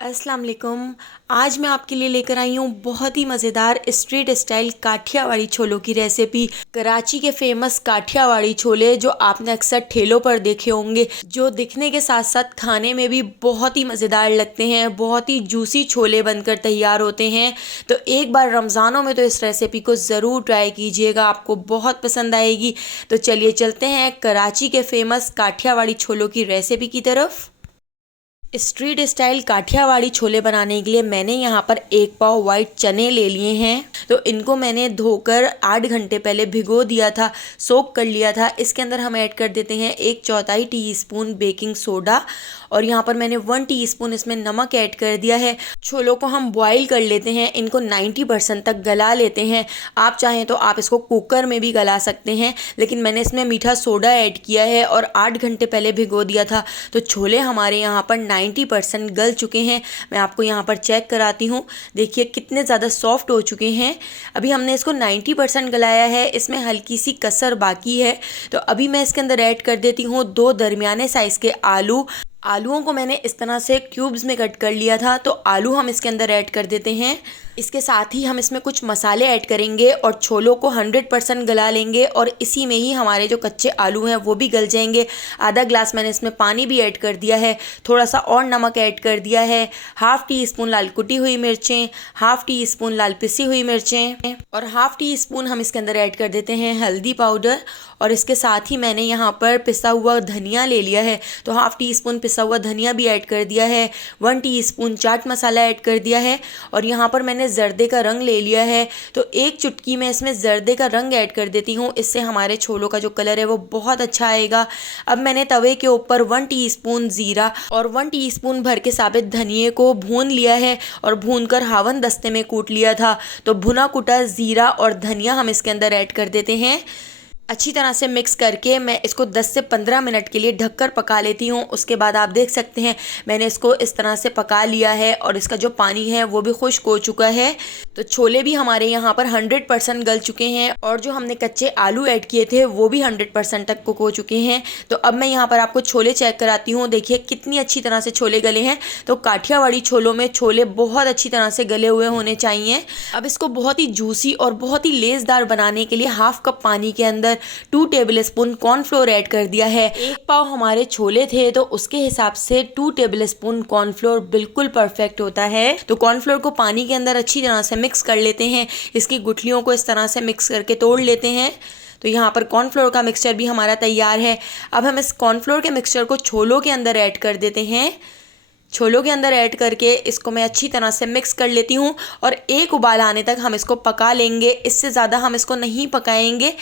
अस्सलाम वालेकुम। आज मैं आपके लिए लेकर आई हूँ बहुत ही मज़ेदार स्ट्रीट स्टाइल काठियावाड़ी छोलों की रेसिपी। कराची के फेमस काठियावाड़ी छोले जो आपने अक्सर ठेलों पर देखे होंगे, जो दिखने के साथ साथ खाने में भी बहुत ही मज़ेदार लगते हैं। बहुत ही जूसी छोले बनकर तैयार होते हैं। तो एक बार रमज़ानों में तो इस रेसिपी को ज़रूर ट्राई कीजिएगा, आपको बहुत पसंद आएगी। तो चलिए चलते हैं कराची के फेमस काठियावाड़ी छोलों की रेसिपी की तरफ। स्ट्रीट स्टाइल काठियावाड़ी छोले बनाने के लिए मैंने यहाँ पर 1 पाव वाइट चने ले लिए हैं। तो इनको मैंने धोकर 8 घंटे पहले भिगो दिया था, सोक कर लिया था। इसके अंदर हम ऐड कर देते हैं 1/4 टीस्पून बेकिंग सोडा और यहाँ पर मैंने 1 टीस्पून इसमें नमक ऐड कर दिया है। छोलों को हम बॉईल कर लेते हैं, इनको 90% तक गला लेते हैं। आप चाहें तो आप इसको कुकर में भी गला सकते हैं, लेकिन मैंने इसमें मीठा सोडा ऐड किया है और 8 घंटे पहले भिगो दिया था। तो छोले हमारे यहाँ पर 90% गल चुके हैं। मैं आपको यहाँ पर चेक कराती हूँ, देखिए कितने ज़्यादा सॉफ्ट हो चुके हैं। अभी हमने इसको 90% गलाया है, इसमें हल्की सी कसर बाकी है। तो अभी मैं इसके अंदर ऐड कर देती हूँ 2 दरमियाने साइज़ के आलू। आलूओं को मैंने इस तरह से क्यूब्स में कट कर लिया था। तो आलू हम इसके अंदर ऐड कर देते हैं। इसके साथ ही हम इसमें कुछ मसाले ऐड करेंगे और छोलों को 100% गला लेंगे और इसी में ही हमारे जो कच्चे आलू हैं वो भी गल जाएंगे। आधा ग्लास मैंने इसमें पानी भी ऐड कर दिया है, थोड़ा सा और नमक ऐड कर दिया है, 1/2 टीस्पून लाल कुटी हुई मिर्चें, 1/2 टीस्पून लाल पिसी हुई मिर्चें और 1/2 टीस्पून हम इसके अंदर ऐड कर देते हैं हल्दी पाउडर। और इसके साथ ही मैंने यहाँ पर पिसा हुआ धनिया ले लिया है, तो 1/2 टीस्पून पिसा हुआ धनिया भी ऐड कर दिया है। 1 टीस्पून चाट मसाला ऐड कर दिया है और यहाँ पर मैंने जर्दे का रंग ले लिया है। तो 1 चुटकी में इसमें जर्दे का रंग ऐड कर देती हूँ, इससे हमारे छोलों का जो कलर है वो बहुत अच्छा आएगा। अब मैंने तवे के ऊपर 1 टीस्पून जीरा और 1 टीस्पून भर के साबित धनिए को भून लिया है और भूनकर हावन दस्ते में कूट लिया था। तो भुना कुटा जीरा और धनिया हम इसके अंदर ऐड कर देते हैं। अच्छी तरह से मिक्स करके मैं इसको 10 से 15 मिनट के लिए ढककर पका लेती हूँ। उसके बाद आप देख सकते हैं मैंने इसको इस तरह से पका लिया है और इसका जो पानी है वो भी खुश्क हो चुका है। तो छोले भी हमारे यहाँ पर 100% गल चुके हैं और जो हमने कच्चे आलू ऐड किए थे वो भी 100% तक कुक हो चुके हैं। तो अब मैं यहाँ पर आपको छोले चेक कराती हूँ, देखिए कितनी अच्छी तरह से छोले गले हैं। तो काठियावाड़ी छोलों में छोले बहुत अच्छी तरह से गले हुए होने चाहिए। अब इसको बहुत ही जूसी और बहुत ही लेसदार बनाने के लिए 1/2 कप पानी के अंदर 2 टेबलस्पून कॉर्नफ्लोर ऐड कर दिया है। 1 पाव हमारे छोले थे तो उसके हिसाब से 2 टेबलस्पून कॉर्नफ्लोर बिल्कुल परफेक्ट होता है। तो कॉर्नफ्लोर को पानी के अंदर अच्छी तरह से मिक्स कर लेते हैं, इसकी गुठलियों को इस तरह से मिक्स करके तोड़ लेते हैं। तो यहाँ पर कॉर्नफ्लोर का मिक्सचर भी हमारा तैयार है। अब हम इस कॉर्नफ्लोर के मिक्सचर को छोलों के अंदर ऐड कर देते हैं। छोलों के अंदर ऐड करके इसको मैं अच्छी तरह से मिक्स कर लेती हूँ और एक उबाल आने तक हम इसको पका लेंगे, इससे ज़्यादा हम इसको नहीं पकाएंगे।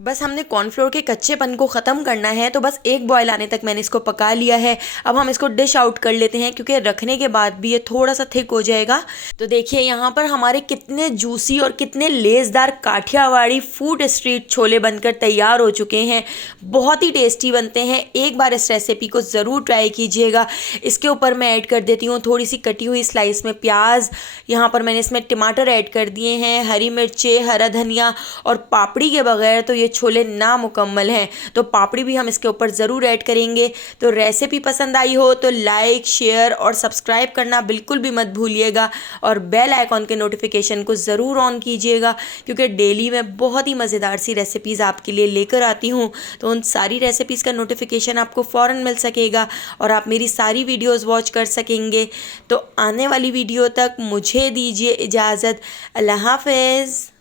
बस हमने कॉर्नफ्लोर के कच्चेपन को ख़त्म करना है। तो बस एक बॉयल आने तक मैंने इसको पका लिया है। अब हम इसको डिश आउट कर लेते हैं क्योंकि रखने के बाद भी ये थोड़ा सा थिक हो जाएगा। तो देखिए यहाँ पर हमारे कितने जूसी और कितने लेसदार काठियावाड़ी फूड स्ट्रीट छोले बनकर तैयार हो चुके हैं। बहुत ही टेस्टी बनते हैं, एक बार इस रेसिपी को ज़रूर ट्राई कीजिएगा। इसके ऊपर मैं ऐड कर देती हूँ थोड़ी सी कटी हुई स्लाइस में प्याज। यहाँ पर मैंने इसमें टमाटर ऐड कर दिए हैं, हरी मिर्चें, हरा धनिया और पापड़ी के बगैर तो ये छोले नामुकम्मल हैं। तो पापड़ी भी हम इसके ऊपर ज़रूर ऐड करेंगे। तो रेसिपी पसंद आई हो तो लाइक, शेयर और सब्सक्राइब करना बिल्कुल भी मत भूलिएगा और बेल आइकॉन के नोटिफिकेशन को ज़रूर ऑन कीजिएगा, क्योंकि डेली मैं बहुत ही मज़ेदार सी रेसिपीज़ आपके लिए लेकर आती हूँ। तो उन सारी रेसिपीज़ का नोटिफिकेशन आपको फ़ौरन मिल सकेगा और आप मेरी सारी वीडियोज़ वॉच कर सकेंगे। तो आने वाली वीडियो तक मुझे दीजिए इजाज़त। अल्लाह हाफ़िज़।